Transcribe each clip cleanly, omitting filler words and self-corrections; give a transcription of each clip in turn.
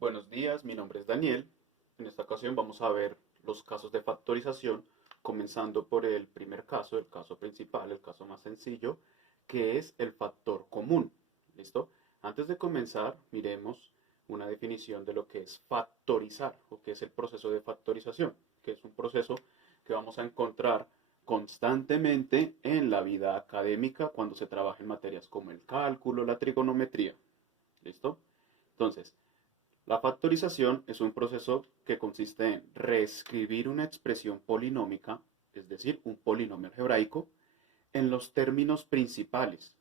Buenos días, mi nombre es Daniel. En esta ocasión vamos a ver los casos de factorización, comenzando por el primer caso, el caso principal, el caso más sencillo, que es el factor común. ¿Listo? Antes de comenzar, miremos una definición de lo que es factorizar o qué es el proceso de factorización, que es un proceso que vamos a encontrar constantemente en la vida académica cuando se trabaja en materias como el cálculo, la trigonometría. ¿Listo? Entonces, la factorización es un proceso que consiste en reescribir una expresión polinómica, es decir, un polinomio algebraico, en los términos principales.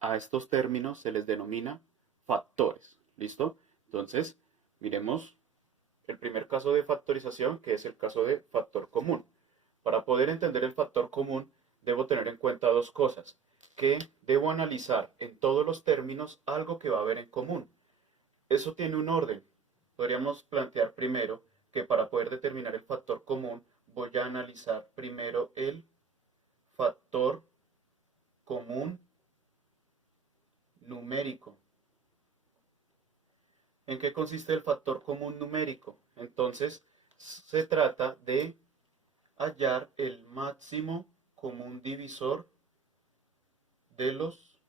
A estos términos se les denomina factores. ¿Listo? Entonces, miremos el primer caso de factorización, que es el caso de factor común. Para poder entender el factor común, debo tener en cuenta dos cosas, que debo analizar en todos los términos algo que va a haber en común. Eso tiene un orden. Podríamos plantear primero que para poder determinar el factor común voy a analizar primero el factor común numérico. ¿En qué consiste el factor común numérico? Entonces, se trata de hallar el máximo común divisor de los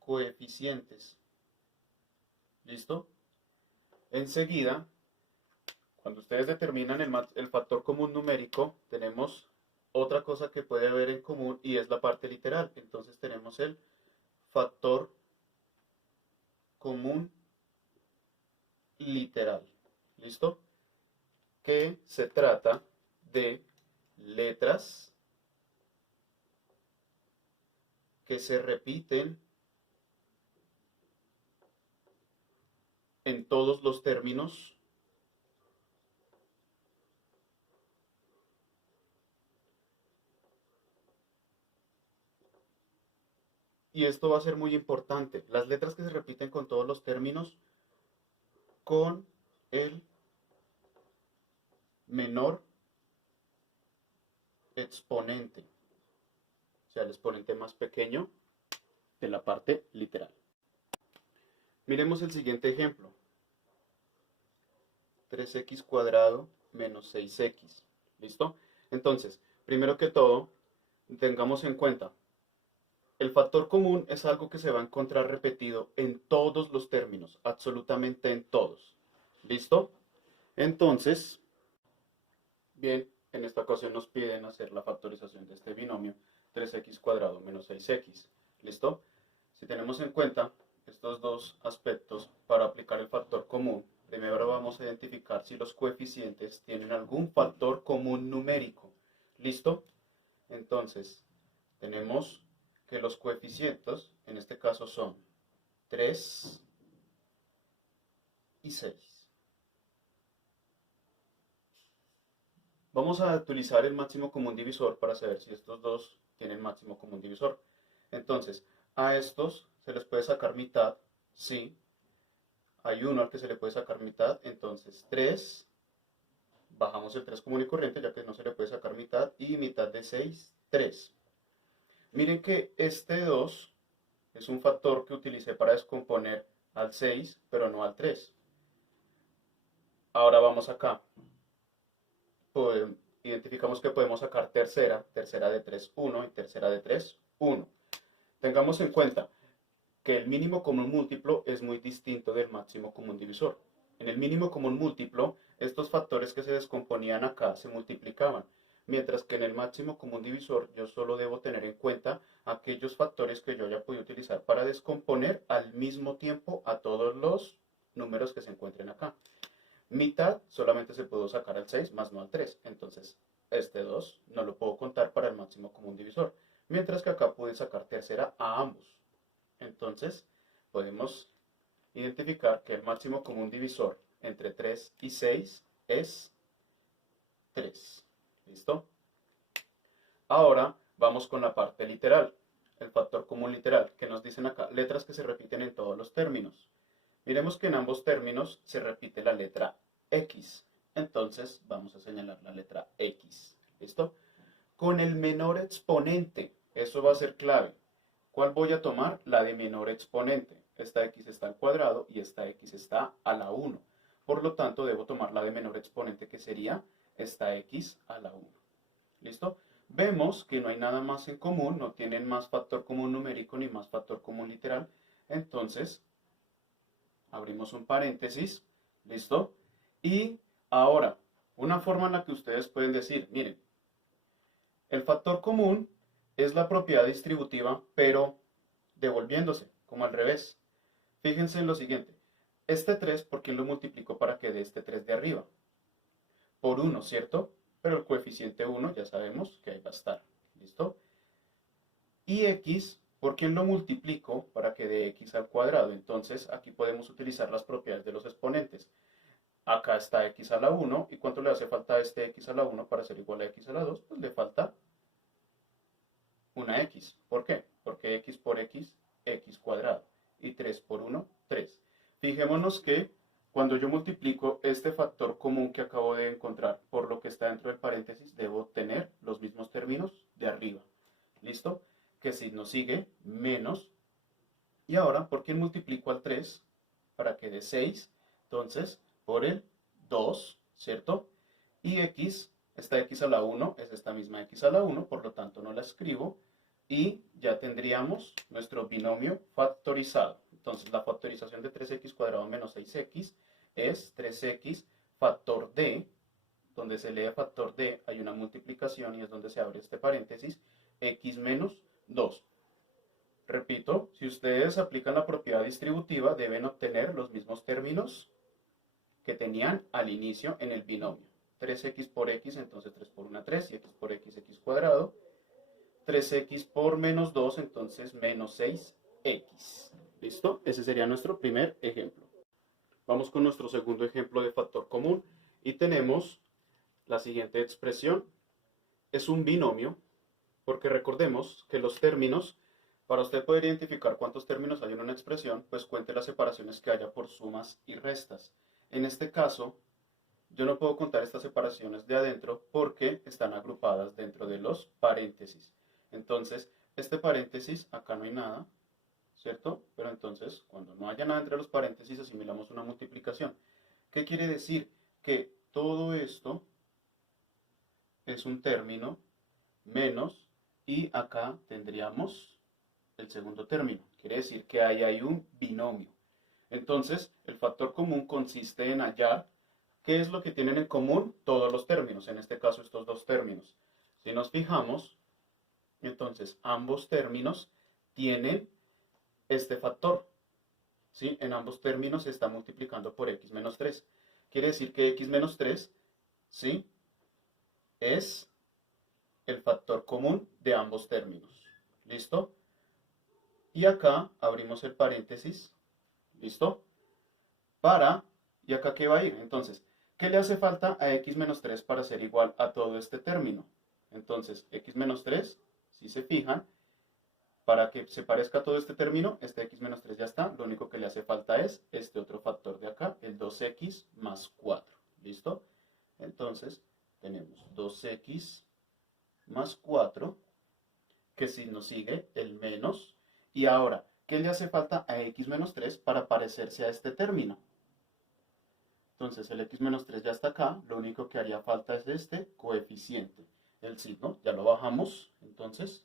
coeficientes. ¿Listo? Enseguida, cuando ustedes determinan el factor común numérico, tenemos otra cosa que puede haber en común y es la parte literal. Entonces tenemos el factor común literal. ¿Listo? Que se trata de letras que se repiten en todos los términos y esto va a ser muy importante. Las letras que se repiten con todos los términos con el menor exponente, o sea, el exponente más pequeño de la parte literal. Miremos el siguiente ejemplo. 3x cuadrado menos 6x. ¿Listo? Entonces, primero que todo, tengamos en cuenta, el factor común es algo que se va a encontrar repetido en todos los términos, absolutamente en todos. ¿Listo? Entonces, bien, en esta ocasión nos piden hacer la factorización de este binomio 3x cuadrado menos 6x. ¿Listo? Si tenemos en cuenta estos dos aspectos para aplicar el factor común, primero vamos a identificar si los coeficientes tienen algún factor común numérico. ¿Listo? Entonces, tenemos que los coeficientes, en este caso son 3 y 6. Vamos a utilizar el máximo común divisor para saber si estos dos tienen máximo común divisor. Entonces, a estos se les puede sacar mitad, sí. Hay uno al que se le puede sacar mitad, entonces 3, bajamos el 3 común y corriente ya que no se le puede sacar mitad, y mitad de 6, 3. Miren que este 2 es un factor que utilicé para descomponer al 6, pero no al 3. Ahora vamos acá. Identificamos que podemos sacar tercera, tercera de 3, 1 y tercera de 3, 1. Tengamos en cuenta que el mínimo común múltiplo es muy distinto del máximo común divisor. En el mínimo común múltiplo, estos factores que se descomponían acá se multiplicaban, mientras que en el máximo común divisor yo solo debo tener en cuenta aquellos factores que yo haya podido utilizar para descomponer al mismo tiempo a todos los números que se encuentren acá. Mitad solamente se pudo sacar al 6 más no al 3, entonces este 2 no lo puedo contar para el máximo común divisor, mientras que acá pude sacar tercera a ambos. Entonces podemos identificar que el máximo común divisor entre 3 y 6 es 3. ¿Listo? Ahora vamos con la parte literal, el factor común literal, que nos dicen acá, letras que se repiten en todos los términos. Miremos que en ambos términos se repite la letra X. Entonces vamos a señalar la letra X. ¿Listo? Con el menor exponente, eso va a ser clave. ¿Cuál voy a tomar? La de menor exponente. esta x está al cuadrado y esta x está a la 1. Por lo tanto, debo tomar la de menor exponente, que sería esta x a la 1. ¿Listo? Vemos que no hay nada más en común, no tienen más factor común numérico ni más factor común literal. Entonces, abrimos un paréntesis, ¿listo? Y ahora, una forma en la que ustedes pueden decir, miren, el factor común es la propiedad distributiva, pero devolviéndose, como al revés. Fíjense en lo siguiente, este 3, ¿por quién lo multiplico para que dé este 3 de arriba? Por 1, ¿cierto? Pero el coeficiente 1 ya sabemos que ahí va a estar, ¿listo? Y x, ¿por quién lo multiplico para que dé x al cuadrado? Entonces aquí podemos utilizar las propiedades de los exponentes. Acá está x a la 1, ¿y cuánto le hace falta a este x a la 1 para ser igual a x a la 2? Pues le falta una x. ¿Por qué? Porque x por x, x cuadrado. Y 3 por 1, 3. Fijémonos que cuando yo multiplico este factor común que acabo de encontrar por lo que está dentro del paréntesis, debo obtener los mismos términos de arriba. ¿Listo? Que si nos sigue, menos. Y ahora, ¿por qué multiplico al 3? Para que dé 6. Entonces, por el 2, ¿cierto? Y x, esta x a la 1 es esta misma x a la 1, por lo tanto no la escribo. Y ya tendríamos nuestro binomio factorizado. Entonces, la factorización de 3x cuadrado menos 6x es 3x factor d, donde se lee factor d, hay una multiplicación y es donde se abre este paréntesis, x menos 2. Repito, si ustedes aplican la propiedad distributiva, deben obtener los mismos términos que tenían al inicio en el binomio. 3x por x, entonces 3 por 1, 3, y x por x, x cuadrado. 3x por menos 2, entonces menos 6x. ¿Listo? Ese sería nuestro primer ejemplo. Vamos con nuestro segundo ejemplo de factor común y tenemos la siguiente expresión. Es un binomio, porque recordemos que los términos, para usted poder identificar cuántos términos hay en una expresión, pues cuente las separaciones que haya por sumas y restas. En este caso, yo no puedo contar estas separaciones de adentro porque están agrupadas dentro de los paréntesis. Entonces, este paréntesis, acá no hay nada, ¿cierto? Pero entonces, cuando no haya nada entre los paréntesis, asimilamos una multiplicación. ¿Qué quiere decir? Que todo esto es un término menos, y acá tendríamos el segundo término. Quiere decir que ahí hay un binomio. Entonces, el factor común consiste en hallar qué es lo que tienen en común todos los términos, en este caso estos dos términos. Si nos fijamos, entonces ambos términos tienen este factor, ¿sí? En ambos términos se está multiplicando por x menos 3. Quiere decir que x menos 3, ¿sí?, es el factor común de ambos términos. ¿Listo? Y acá abrimos el paréntesis. ¿Listo? ¿Y acá qué va a ir? Entonces, ¿qué le hace falta a x menos 3 para ser igual a todo este término? Entonces, x menos 3, si se fijan, para que se parezca a todo este término, este x menos 3 ya está. Lo único que le hace falta es este otro factor de acá, el 2x más 4. ¿Listo? Entonces, tenemos 2x más 4, que si nos sigue el menos. Y ahora, ¿qué le hace falta a x menos 3 para parecerse a este término? Entonces el x menos 3 ya está acá, lo único que haría falta es este coeficiente. El signo, ya lo bajamos, entonces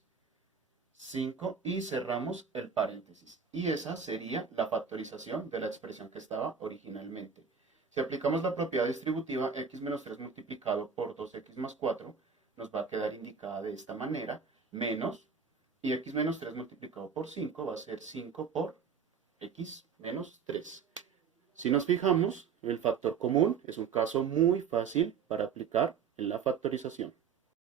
5 y cerramos el paréntesis. Y esa sería la factorización de la expresión que estaba originalmente. Si aplicamos la propiedad distributiva, x menos 3 multiplicado por 2x más 4, nos va a quedar indicada de esta manera, menos, y x menos 3 multiplicado por 5 va a ser 5 por x menos 3. Si nos fijamos, el factor común es un caso muy fácil para aplicar en la factorización.